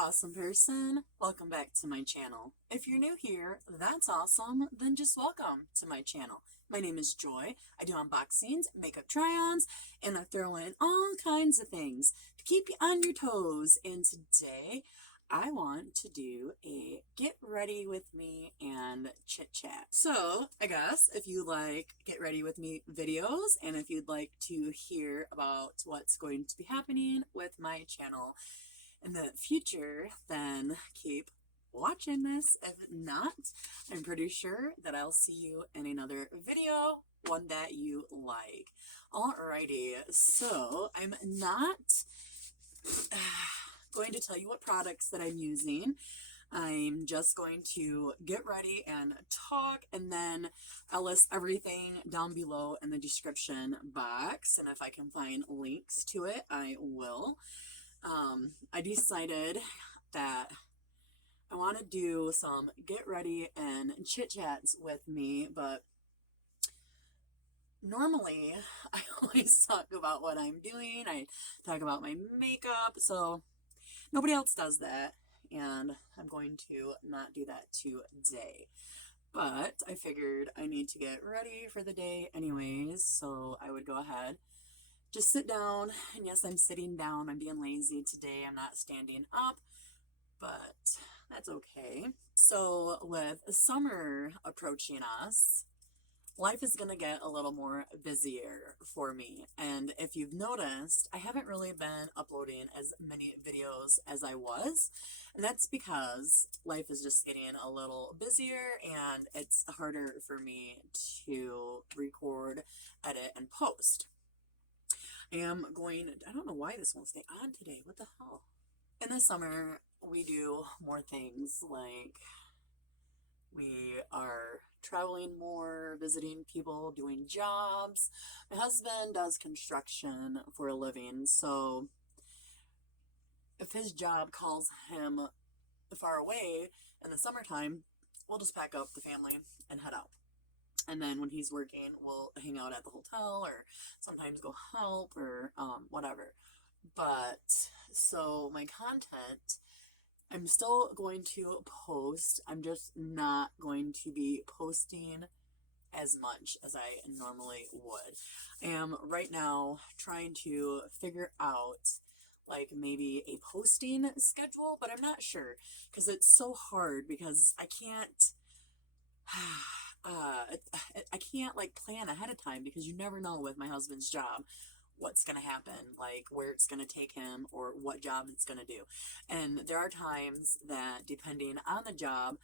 awesome person. Welcome back to my channel. If you're new here, that's awesome. Then just welcome to my channel. My name is Joy. I do unboxings, makeup try-ons, and I throw in all kinds of things to keep you on your toes. And today, I want to do a get ready with me and chit chat. So I guess if you like get ready with me videos and if you'd like to hear about what's going to be happening with my channel in the future, then keep watching this. If not, I'm pretty sure that I'll see you in another video, one that you like. Alrighty, so I'm not going to tell you what products that I'm using. I'm just going to get ready and talk, and then I'll list everything down below in the description box, and if I can find links to it, I will. I decided that I want to do some get ready and chit chats with me, but normally I always talk about what I'm doing. I talk about my makeup, so nobody else does that, and I'm going to not do that today. But I figured I need to get ready for the day anyways, so I would go ahead, just sit down. And yes, I'm sitting down. I'm being lazy today. I'm not standing up, but that's okay. So with summer approaching us, life is going to get a little more busier for me. And if you've noticed, I haven't really been uploading as many videos as I was. And that's because life is just getting a little busier and it's harder for me to record, edit, and post. I don't know why this won't stay on today. What the hell? In the summer, we do more things, like we are traveling more, visiting people, doing jobs. My husband does construction for a living, so if his job calls him far away in the summertime, we'll just pack up the family and head out. And then when he's working, we'll hang out at the hotel or sometimes go help or whatever. But so my content, I'm still going to post. I'm just not going to be posting as much as I normally would. I am right now trying to figure out like maybe a posting schedule, but I'm not sure because it's so hard because I can't I can't like plan ahead of time because you never know with my husband's job what's going to happen, like where it's going to take him or what job it's going to do. And there are times that depending on the job,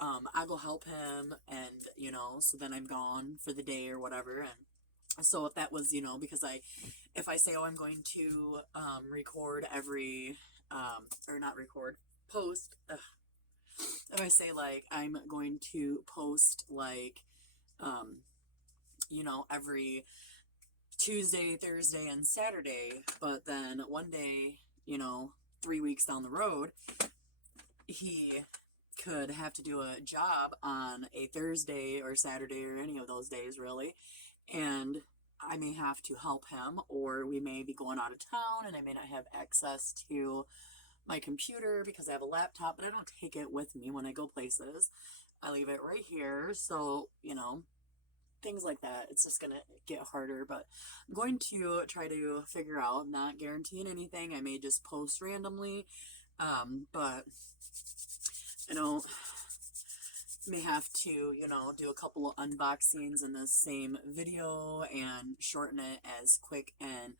I go help him and, so then I'm gone for the day or whatever. And so if that was, because if I say, oh, I'm going to record every, or not record, post, if I say like I'm going to post like every Tuesday, Thursday, and Saturday, but then one day, 3 weeks down the road, he could have to do a job on a Thursday or Saturday or any of those days really, and I may have to help him, or we may be going out of town and I may not have access to my computer because I have a laptop, but I don't take it with me when I go places. I leave it right here. So, things like that. It's just going to get harder, but I'm going to try to figure out, not guaranteeing anything. I may just post randomly. But may have to, do a couple of unboxings in the same video and shorten it as quick and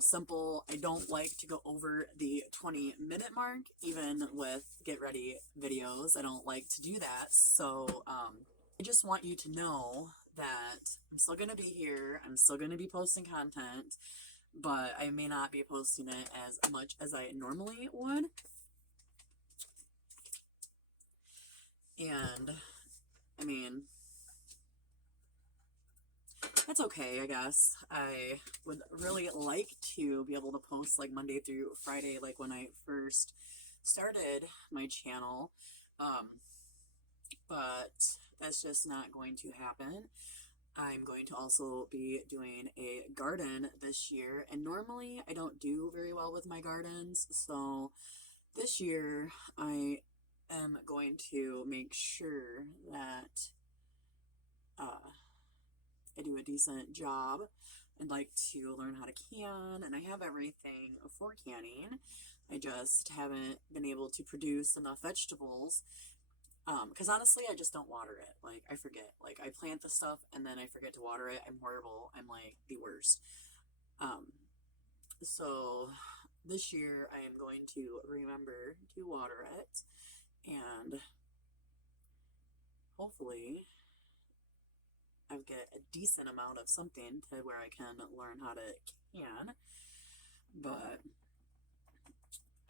simple. I don't like to go over the 20-minute mark, even with get ready videos. I don't like to do that. So I just want you to know that I'm still going to be here. I'm still going to be posting content, but I may not be posting it as much as I normally would. And I mean, that's okay, I guess. I would really like to be able to post like Monday through Friday, like when I first started my channel. But that's just not going to happen. I'm going to also be doing a garden this year, and normally I don't do very well with my gardens, so this year I am going to make sure that I do a decent job. I'd like to learn how to can, and I have everything for canning. I just haven't been able to produce enough vegetables. Because honestly, I just don't water it. Like, I forget. Like, I plant the stuff and then I forget to water it. I'm horrible. I'm like the worst. So this year I am going to remember to water it, and hopefully I get a decent amount of something to where I can learn how to can. But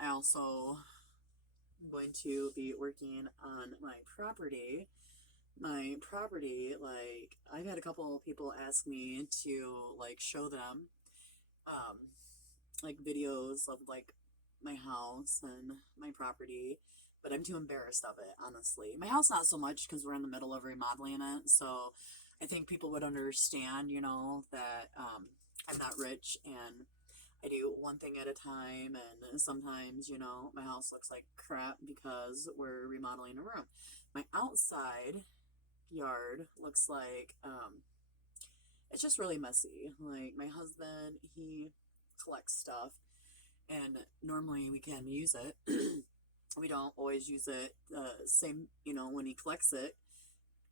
I also am going to be working on my property. My property, like, I've had a couple of people ask me to like show them like videos of like my house and my property, but I'm too embarrassed of it, honestly. My house, not so much, because we're in the middle of remodeling it, so I think people would understand, you know, that I'm not rich and I do one thing at a time, and sometimes, you know, my house looks like crap because we're remodeling a room. My outside yard looks like it's just really messy. Like, my husband, he collects stuff, and normally we can use it. We don't always use it same, you know, when he collects it.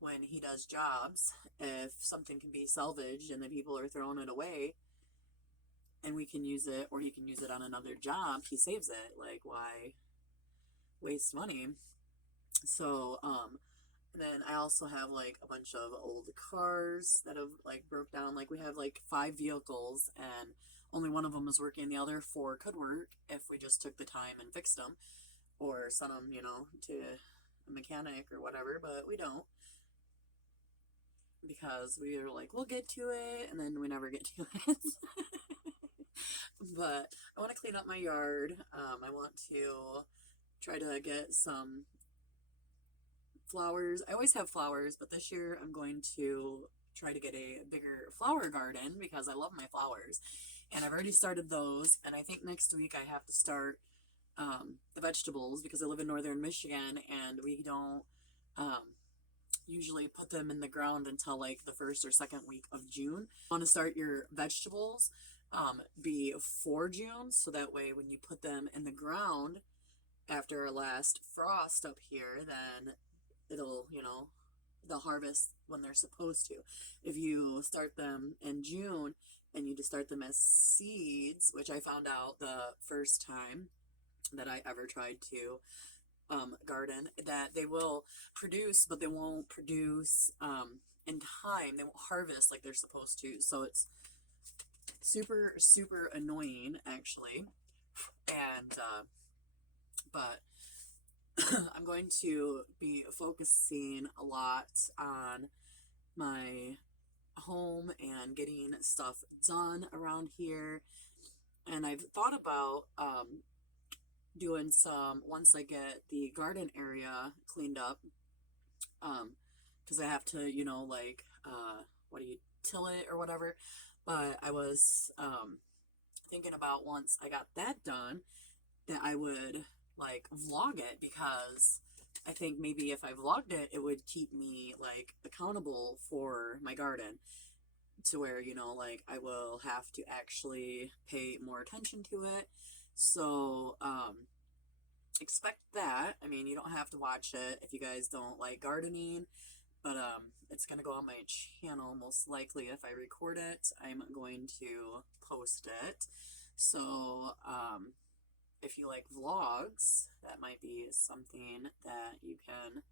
When he does jobs, if something can be salvaged and the people are throwing it away and we can use it, or he can use it on another job, he saves it. Like, why waste money? So and then I also have like a bunch of old cars that have like broke down. Like, we have like 5 vehicles and only one of them is working. The other 4 could work if we just took the time and fixed them, or sent them, you know, to a mechanic or whatever, but we don't, because we are like, we'll get to it, and then we never get to it. But I want to clean up my yard. I want to try to get some flowers. I always have flowers, but this year I'm going to try to get a bigger flower garden because I love my flowers. And I've already started those, and I think next week I have to start the vegetables, because I live in northern Michigan and we don't usually put them in the ground until like the first or second week of June. You want to start your vegetables before June, so that way when you put them in the ground after our last frost up here, then it'll, you know, they'll harvest when they're supposed to. If you start them in June and you just start them as seeds, which I found out the first time that I ever tried to garden, that they will produce, but they won't produce in time. They won't harvest like they're supposed to. So it's super, super annoying, actually. And, but I'm going to be focusing a lot on my home and getting stuff done around here. And I've thought about doing some, once I get the garden area cleaned up, because I have to, you know, like, what do you, till it or whatever. But I was thinking about, once I got that done, that I would like vlog it, because I think maybe if I vlogged it, it would keep me like accountable for my garden, to where, you know, like, I will have to actually pay more attention to it. So expect that. I mean, you don't have to watch it if you guys don't like gardening, but it's gonna go on my channel most likely. If I record it, I'm going to post it. So if you like vlogs, that might be something that you can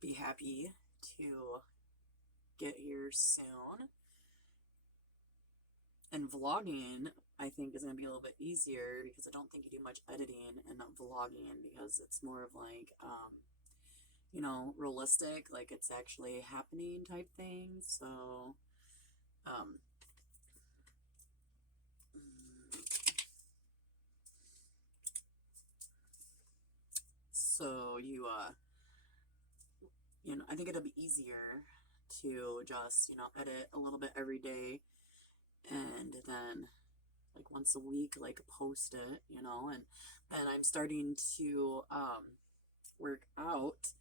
be happy to get here soon. And vlogging, I think, is going to be a little bit easier, because I don't think you do much editing in vlogging, because it's more of like, you know, realistic, like it's actually happening type thing. So, you know, I think it'll be easier to just, you know, edit a little bit every day, and then like once a week, like post it, you know, and then I'm starting to work out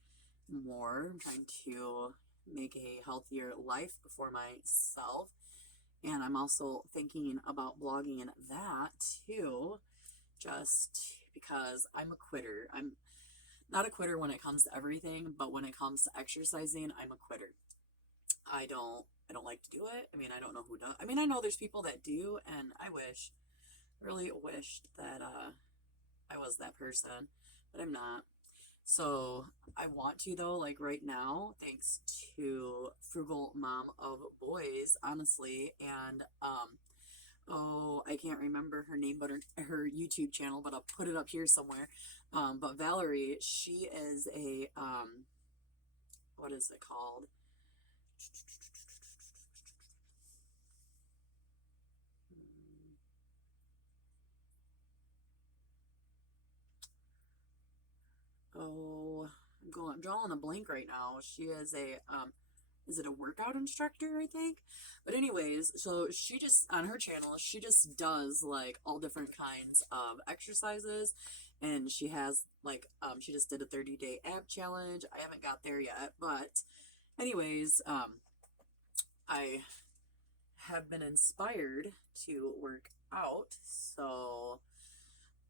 more. I'm trying to make a healthier life for myself. And I'm also thinking about blogging that too, just because I'm a quitter. I'm not a quitter when it comes to everything, but when it comes to exercising, I'm a quitter. I don't like to do it. I mean, I don't know who does. I mean, I know there's people that do, and I really wished that I was that person, but I'm not. So I want to though, like right now, thanks to Frugal Mom of Boys, honestly, and oh, I can't remember her name, but her YouTube channel, but I'll put it up here somewhere. But Valerie, she is a what is it called? Oh, I'm drawing a blank right now. She is a is it a workout instructor, I think? But anyways, so she just on her channel, she just does like all different kinds of exercises, and she has like she just did a 30-day ab challenge. I haven't got there yet, but anyways, I have been inspired to work out, so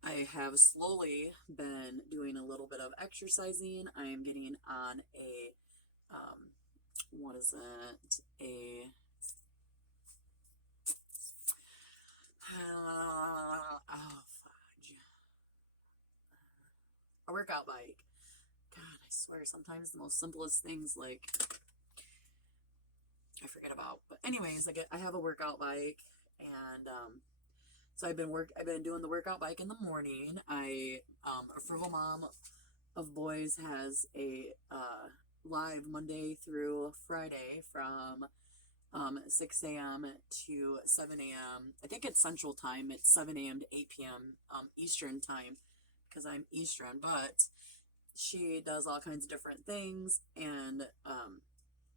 I have slowly been doing a little bit of exercising. I am getting on a, what is it? Oh, fudge. A workout bike. God, I swear, sometimes the most simplest things, like, I forget about. But anyways, I have a workout bike, and, so I've been doing the workout bike in the morning. A Frugal Mom of Boys has a live Monday through Friday from 6 a.m. to 7 a.m. I think it's Central Time. It's 7 a.m. to 8 p.m. Eastern Time, because I'm Eastern. But she does all kinds of different things, and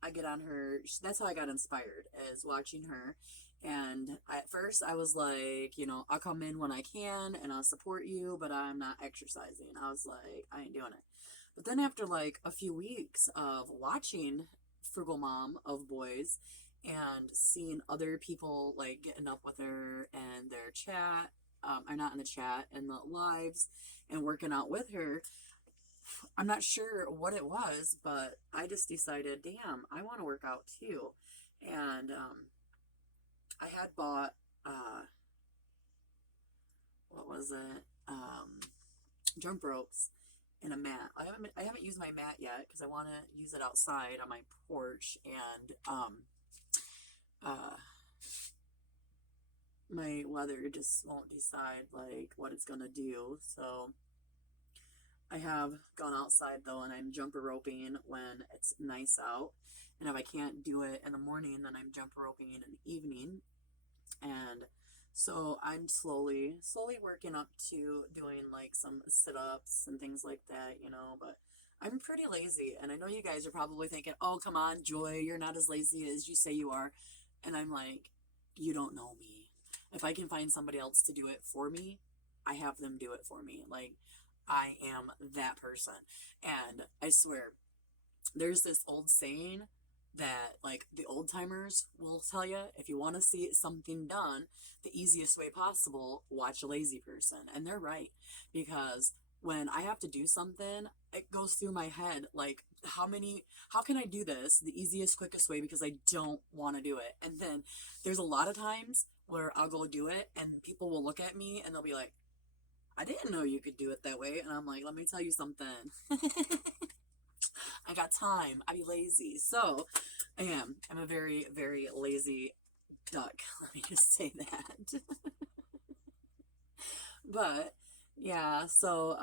I get on her. That's how I got inspired, is watching her. And at first I was like, you know, I'll come in when I can and I'll support you, but I'm not exercising. I was like, I ain't doing it. But then after like a few weeks of watching Frugal Mom of Boys and seeing other people like getting up with her and their chat, or not in the chat, in the lives, and working out with her, I'm not sure what it was, but I just decided, damn, I want to work out too. And I had bought what was it? Jump ropes and a mat. I haven't used my mat yet because I want to use it outside on my porch, and my weather just won't decide like what it's gonna do. So I have gone outside though, and I'm jumper roping when it's nice out. And if I can't do it in the morning, then I'm jumper roping in the evening. And so I'm slowly working up to doing like some sit-ups and things like that, you know, but I'm pretty lazy. And I know you guys are probably thinking, oh, come on, Joy, you're not as lazy as you say you are. And I'm like, you don't know me. If I can find somebody else to do it for me, I have them do it for me. Like, I am that person. And I swear, there's this old saying that like the old timers will tell you, if you want to see something done the easiest way possible, watch a lazy person. And they're right, because when I have to do something, it goes through my head like, how can I do this the easiest, quickest way, because I don't want to do it. And then there's a lot of times where I'll go do it and people will look at me and they'll be like, I didn't know you could do it that way. And I'm like, let me tell you something. I got time. I be lazy. So I am. I'm a very, very lazy duck. Let me just say that. But yeah, so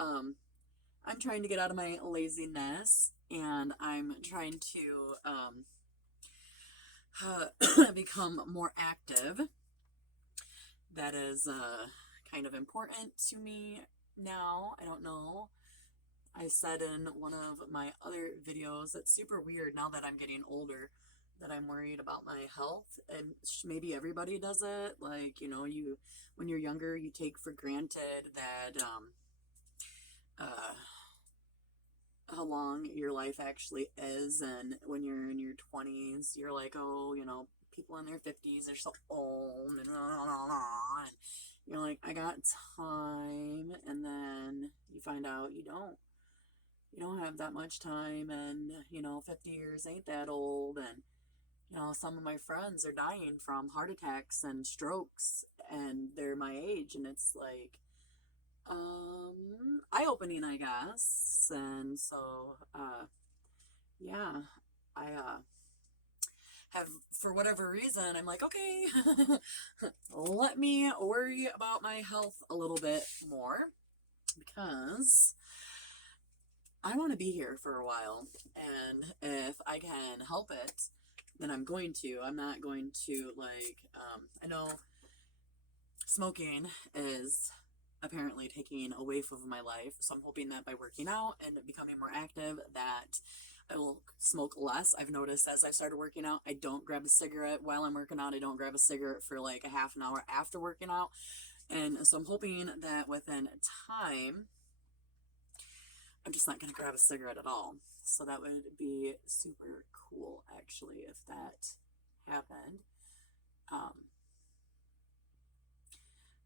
I'm trying to get out of my laziness, and I'm trying to become more active. That is kind of important to me now. I don't know. I said in one of my other videos, that's super weird now that I'm getting older. that I'm worried about my health, and maybe everybody does it. Like, you know, when you're younger, you take for granted that uh, how long your life actually is, and when you're in your 20s, you're like, oh, you know, people in their 50s are so old, and you're like, I got time, and then you find out you don't have that much time, and you know, 50 years ain't that old. And you know, some of my friends are dying from heart attacks and strokes, and they're my age, and it's like, eye-opening, I guess. And so, yeah, I, have, for whatever reason, I'm like, okay, let me worry about my health a little bit more, because I want to be here for a while, and if I can help it, then I'm going to. I'm not going to, like, I know smoking is apparently taking a waif of my life, so I'm hoping that by working out and becoming more active, that I will smoke less. I've noticed as I started working out, I don't grab a cigarette while I'm working out. I don't grab a cigarette for like a half an hour after working out. And so I'm hoping that within time, I'm just not going to grab a cigarette at all. So that would be super cool, actually, if that happened.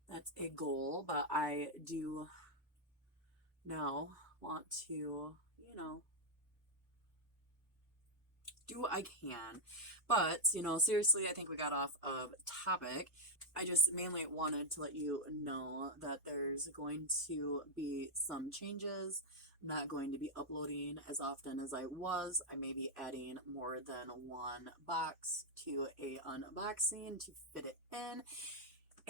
That's a goal, but I do now want to, you know, do what I can. But, you know, seriously, I think we got off of topic. I just mainly wanted to let you know that there's going to be some changes. I'm not going to be uploading as often as I was. I may be adding more than one box to a unboxing to fit it in.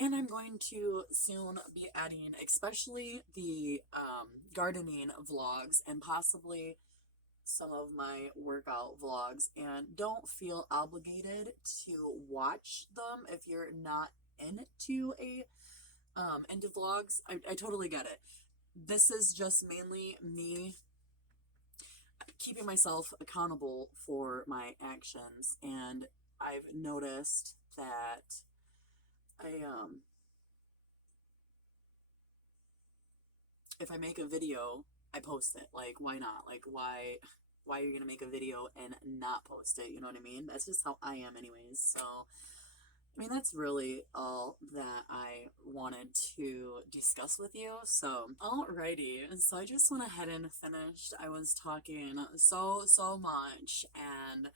And I'm going to soon be adding especially the gardening vlogs, and possibly some of my workout vlogs. And don't feel obligated to watch them if you're not into vlogs. I totally get it. This is just mainly me keeping myself accountable for my actions, and I've noticed that I if I make a video, I post it. Like, why not? Like, why are you gonna make a video and not post it? You know what I mean? That's just how I am anyways. So I mean, that's really all that I wanted to discuss with you. So alrighty, so I just went ahead and finished. I was talking so much, and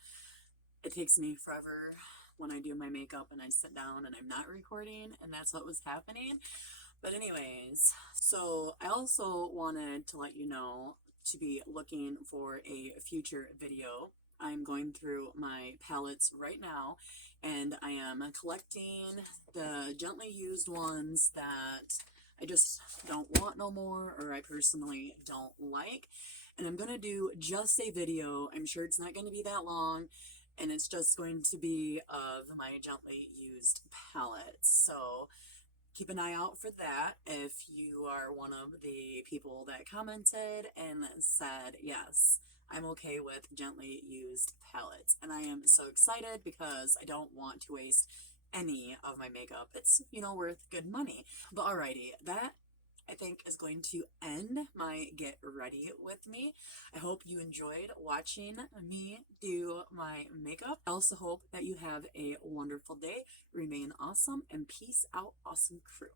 it takes me forever when I do my makeup and I sit down and I'm not recording, and that's what was happening. But anyways, so I also wanted to let you know to be looking for a future video. I'm going through my palettes right now, and I am collecting the gently used ones that I just don't want no more, or I personally don't like. And I'm going to do just a video. I'm sure it's not going to be that long, and it's just going to be of my gently used palettes. So keep an eye out for that if you are one of the people that commented and said, yes, I'm okay with gently used palettes. And I am so excited because I don't want to waste any of my makeup. It's, you know, worth good money. But alrighty, that I think is going to end my get ready with me. I hope you enjoyed watching me do my makeup. I also hope that you have a wonderful day. Remain awesome, and peace out, awesome crew.